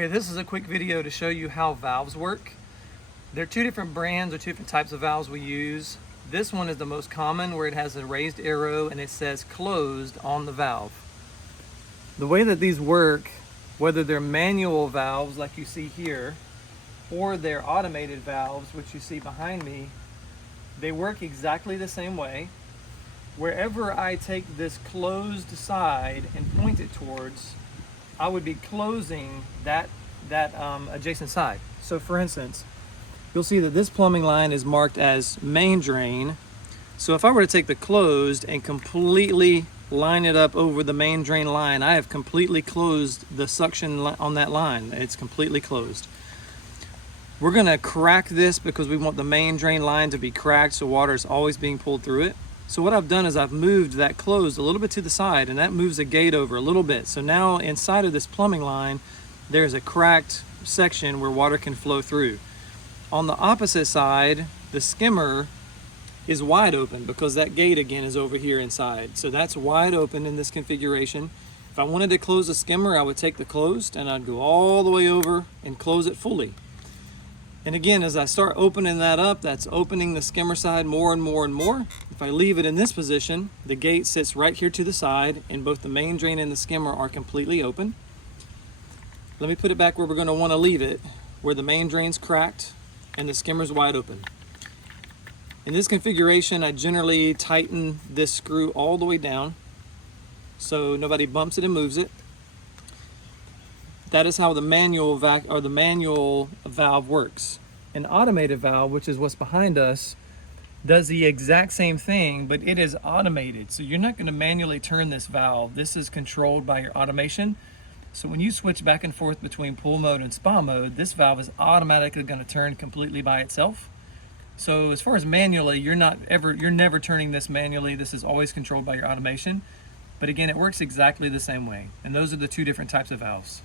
Okay, this is a quick video to show you how valves work. There are two different brands or two different types of valves we use. This one is the most common, where it has a raised arrow and it says closed on the valve. The way that these work, whether they're manual valves like you see here, or they're automated valves, which you see behind me, they work exactly the same way. Wherever I take this closed side and point it towards, I would be closing that adjacent side. So for instance, you'll see that this plumbing line is marked as main drain. So if I were to take the closed and completely line it up over the main drain line, I have completely closed the suction on that line. It's completely closed. We're gonna crack this because we want the main drain line to be cracked so water is always being pulled through it. So what I've done is I've moved that closed a little bit to the side, and that moves the gate over a little bit. So now inside of this plumbing line, there's a cracked section where water can flow through. On the opposite side, the skimmer is wide open because that gate again is over here inside. So that's wide open in this configuration. If I wanted to close the skimmer, I would take the closed and I'd go all the way over and close it fully. And again, as I start opening that up, that's opening the skimmer side more and more and more. If I leave it in this position, the gate sits right here to the side and both the main drain and the skimmer are completely open. Let me put it back where we're going to want to leave it, where the main drain's cracked and the skimmer's wide open. In this configuration, I generally tighten this screw all the way down so nobody bumps it and moves it. That is how the manual valve works. An automated valve, which is what's behind us, does the exact same thing, but it is automated. So you're not going to manually turn this valve. This is controlled by your automation. So when you switch back and forth between pull mode and spa mode, this valve is automatically going to turn completely by itself. So as far as manually, you're never turning this manually. This is always controlled by your automation. But again, it works exactly the same way. And those are the two different types of valves.